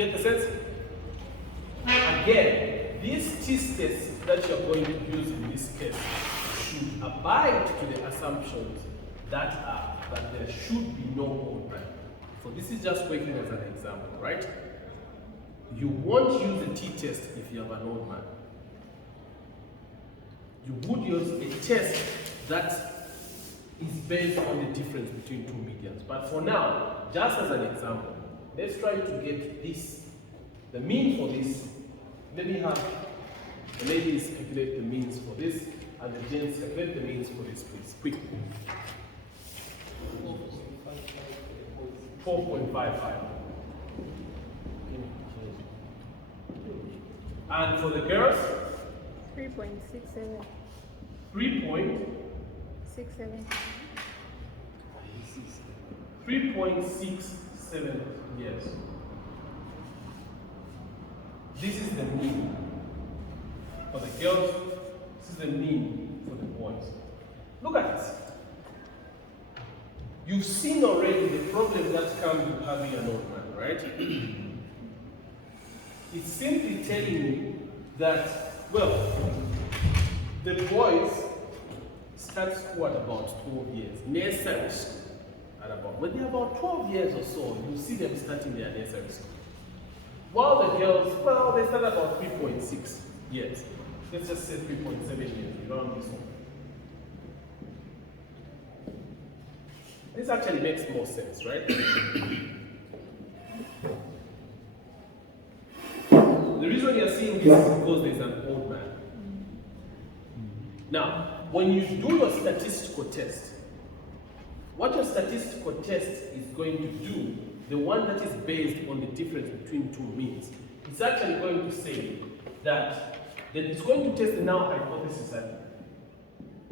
get the sense? Again, these t-tests that you're going to use in this case should abide to the assumptions that are that there should be no odd man. So this is just working as an example, right? You won't use a t-test if you have an odd man. You would use a test that is based on the difference between two medians. But for now, just as an example, let's try to get this, the mean for this. Let me have the ladies calculate the means for this, and the gents calculate the means for this, please, quickly. 4.55. And for the girls? 3.67. 3.67. 3.67 years. This is the mean for the girls. This is the mean for the boys. Look at this. You've seen already the problem that comes with having an odd man, right? It's simply telling you that, well, the boys start school at about 12 years. Nursery school at about, when they're about 12 years or so, you see them starting their nursery school. While the girls, well, they start about 3.6 years. Let's just say 3.7 years, you round this one. This actually makes more sense, right? The reason you're seeing this is because there's an old man. Now, when you do your statistical test, what your statistical test is going to do, the one that is based on the difference between two means, it's actually going to say that it's going to test the null hypothesis that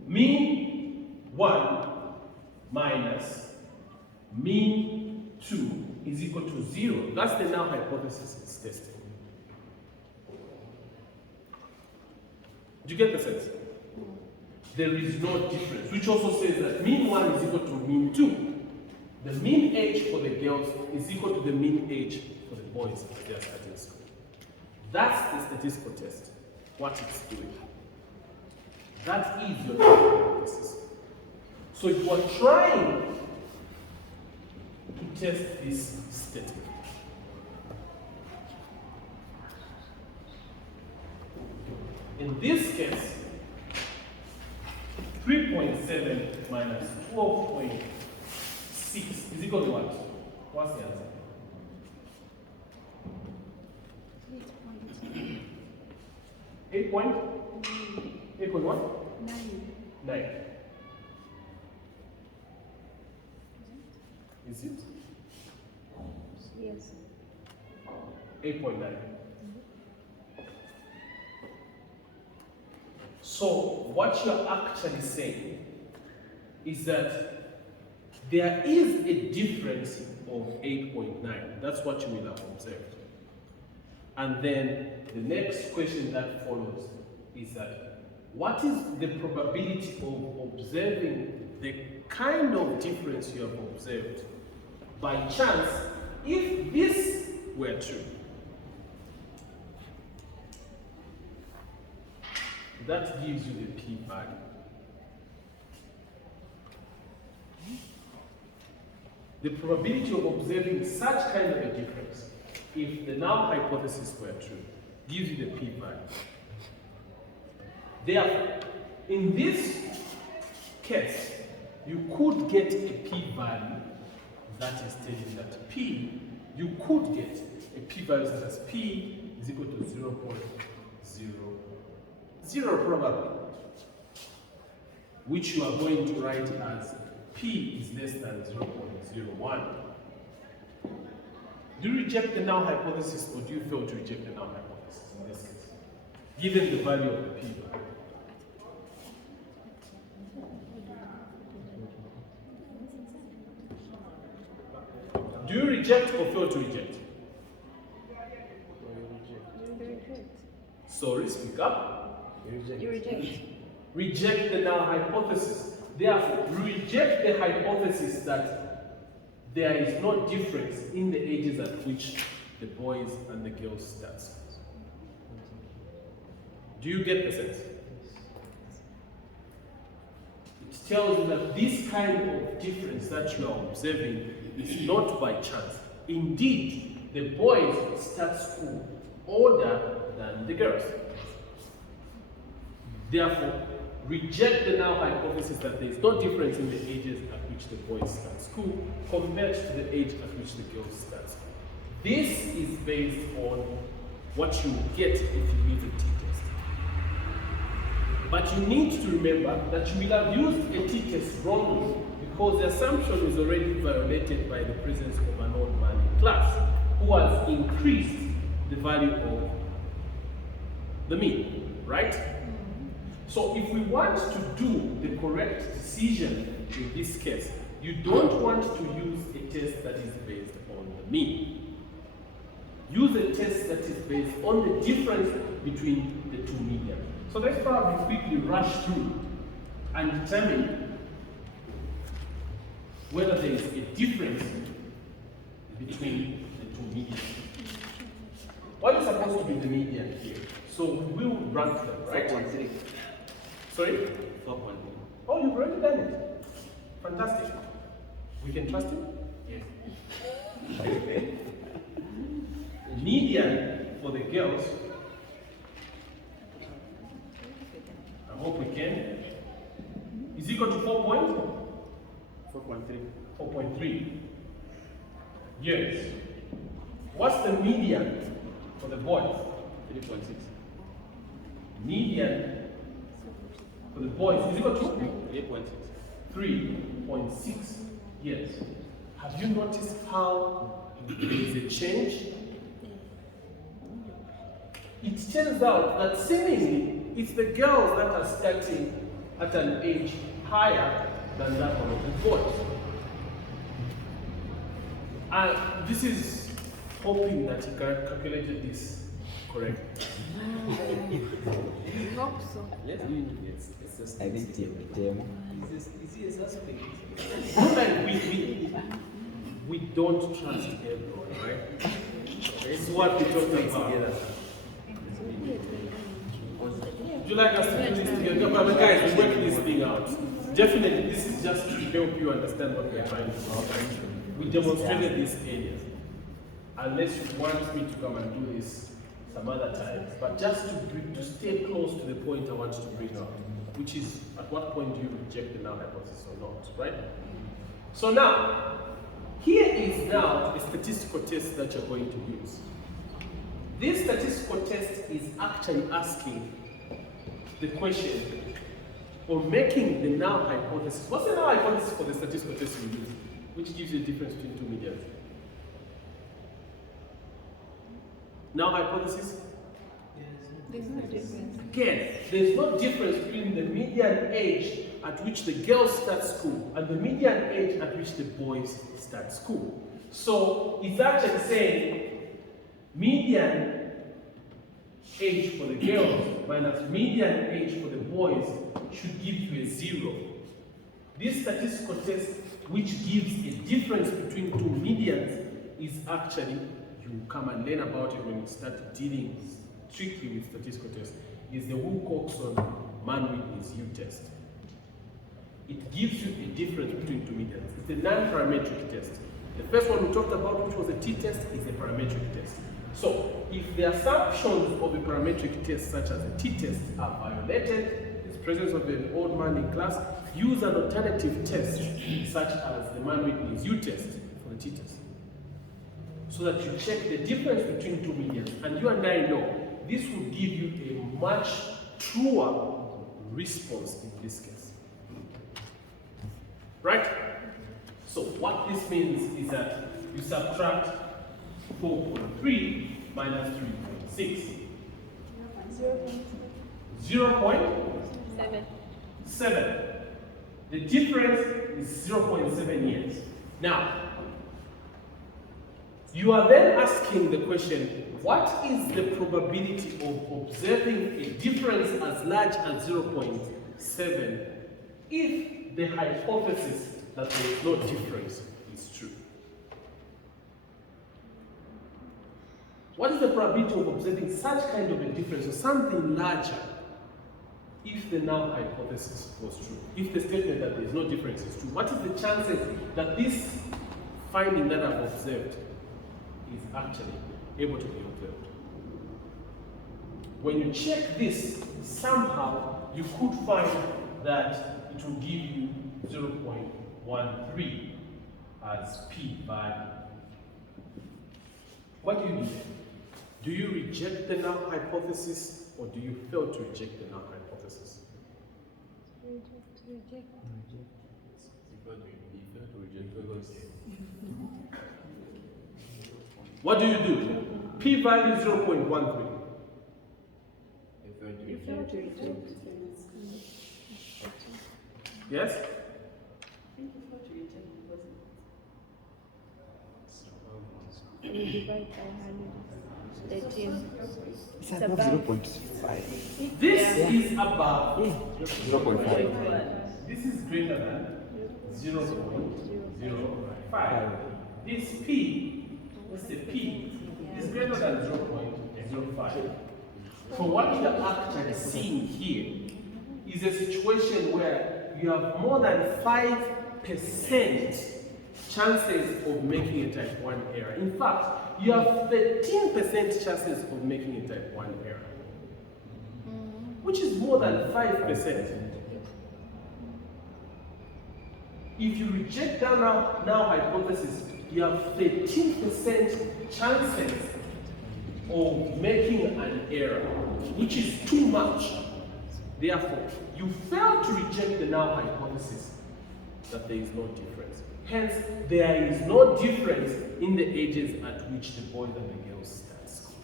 mean 1 minus mean 2 is equal to 0. That's the null hypothesis it's testing. Do you get the sense? There is no difference, which also says that mean 1 is equal to mean 2. The mean age for the girls is equal to the mean age for the boys as they are starting school. That's the statistical test, what it's doing. That is your hypothesis. So you are trying to test this statement. In this case, 3.7 minus 12.6 is equal to what? What's the answer? 8 point? 8.1? 9. Is it? Yes. 8.9. So what you're actually saying is that there is a difference of 8.9. That's what you will have observed. And then the next question that follows is that what is the probability of observing the kind of difference you have observed by chance if this were true? That gives you the p-value. The probability of observing such kind of a difference, if the null hypothesis were true, gives you the p-value. Therefore, in this case, you could get a p-value that is telling that p, you could get a p-value such as p is equal to 0.00 probably, which you are going to write as p is less than 0.01. Do you reject the null hypothesis or do you fail to reject the null hypothesis in this case, given the value of the p-value? Do you reject or fail to reject? Sorry, speak up. You reject. Reject the null hypothesis. Therefore, reject the hypothesis that there is no difference in the ages at which the boys and the girls stat scores. Do you get the sense? It tells you that this kind of difference that you are observing is not by chance. Indeed, the boys start school older than the girls. Therefore, reject the null hypothesis that there is no difference in the ages at which the boys start school compared to the age at which the girls start school. This is based on what you get if you use a t-test. But you need to remember that you will have used a t-test wrongly because the assumption is already violated by the presence of an odd man in class who has increased the value of the mean, right? So if we want to do the correct decision in this case, you don't want to use a test that is based on the mean. Use a test that is based on the difference between the two medians. So let's probably quickly rush through and determine whether there is a difference between the two medians. What is supposed to be the median here? So we will rank them, right? 4.3. Sorry? 4.3. Oh, you've already done it. Fantastic. We can trust him? Yes. Median for the girls, I hope we can, is equal to 4.3. 4.3. Yes. What's the median for the boys? 3.6. Median for the boys is equal to 3.6. 3.6 years. Have you noticed how there is a change? It turns out that seemingly it's the girls that are starting at an age higher than that one of the boys. And this is hoping that you calculated this correct. I hope so. Yes, it's just. I think TM. It's just we don't trust everyone, right? It's what we talked about. Would you like us to do this together? But guys, we work this thing out. Definitely, this is just to help you understand what we're trying to do. We demonstrated these areas. Unless you want me to come and do this some other time, but just to stay close to the point I want to bring out, which is at what point do you reject the null hypothesis or not, right? So now, here is now a statistical test that you're going to use. This statistical test is actually asking the question or making the null hypothesis. What's the null hypothesis for the statistical test you use, which gives you a difference between two medians? Null hypothesis? There's no difference. Again, there's no difference between the median age at which the girls start school and the median age at which the boys start school. So it's actually saying median age for the girls minus median age for the boys should give you a 0. This statistical test, which gives a difference between two medians, is actually, you come and learn about it when you start dealing strictly with statistical tests, is the Wilcoxon man-Whitney's U-test. It gives you a difference between two medians. It's a non-parametric test. The first one we talked about, which was a t-test, is a parametric test. So, if the assumptions of a parametric test, such as a t-test, are violated, the presence of an odd man in class, use an alternative test, such as the man-Whitney's U-test for the t-test, so that you check the difference between two medians. And you and I know this will give you a much truer response in this case. Right? So what this means is that you subtract 4.3 minus 3.6. 0.7. The difference is 0.7 years. Now, you are then asking the question, what is the probability of observing a difference as large as 0.7 if the hypothesis that there is no difference is true? What is the probability of observing such kind of a difference or something larger if the null hypothesis was true? If the statement that there is no difference is true, what is the chances that this finding that I've observed is actually able to be observed? When you check this, somehow you could find that it will give you 0.13 as p value. What do you do? Do you reject the null hypothesis or do you fail to reject the null hypothesis? Reject. What do you do? P value 0.13. You fail to reject. Yes? We divide by 13. It's above 0.5. This is above. 0.5. This is greater than 0.05. This P, let's say P, is greater than 0.05. So what you are actually seeing here is a situation where you have more than 5% chances of making a type 1 error. In fact, you have 13% chances of making a type 1 error, which is more than 5%. If you reject that null hypothesis, you have 13% chances of making an error, which is too much. Therefore, you fail to reject the null hypothesis that there is no difference. Hence, there is no difference in the ages at which the boys and the girls start school.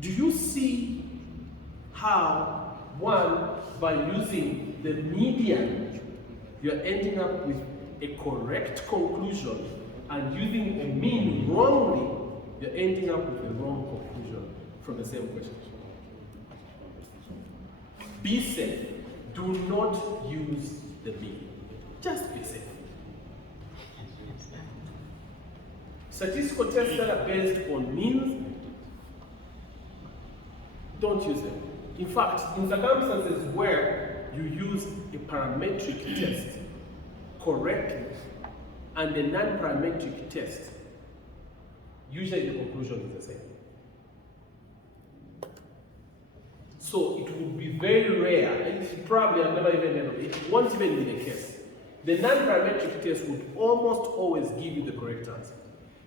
Do you see how, one, by using the median, you're ending up with a correct conclusion, and using a mean wrongly, you're ending up with a wrong conclusion from the same question? Be safe. Do not use the mean. Just be safe. Statistical tests that are based on means, don't use them. In fact, in circumstances where you use a parametric test correctly and a non-parametric test, usually the conclusion is the same. So it would be very rare, and probably I've never even heard of it, it won't even be the case. The non-parametric test would almost always give you the correct answer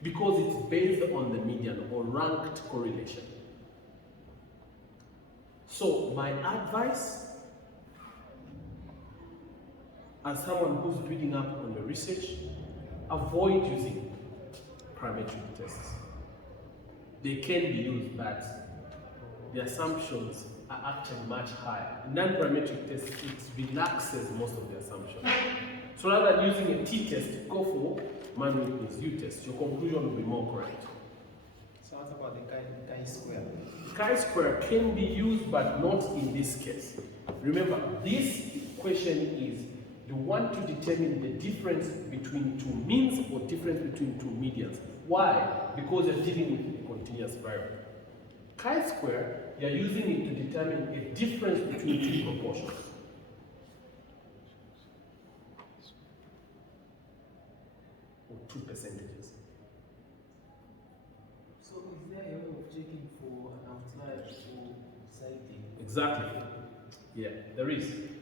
because it's based on the median or ranked correlation. So my advice, as someone who's reading up on the research, avoid using parametric tests. They can be used, but the assumptions are actually much higher. Non-parametric tests, it relaxes most of the assumptions. So rather than using a t-test, go for manual U-test. Your conclusion will be more correct. So what about the chi-square? Chi-square can be used, but not in this case. Remember, this question is you want to determine the difference between two means or difference between two medians. Why? Because you're dealing with a continuous variable. Chi-square, you're using it to determine a difference between two proportions. Or two percentages. So is there a way of checking for an outlier for citing? Exactly. Yeah, there is.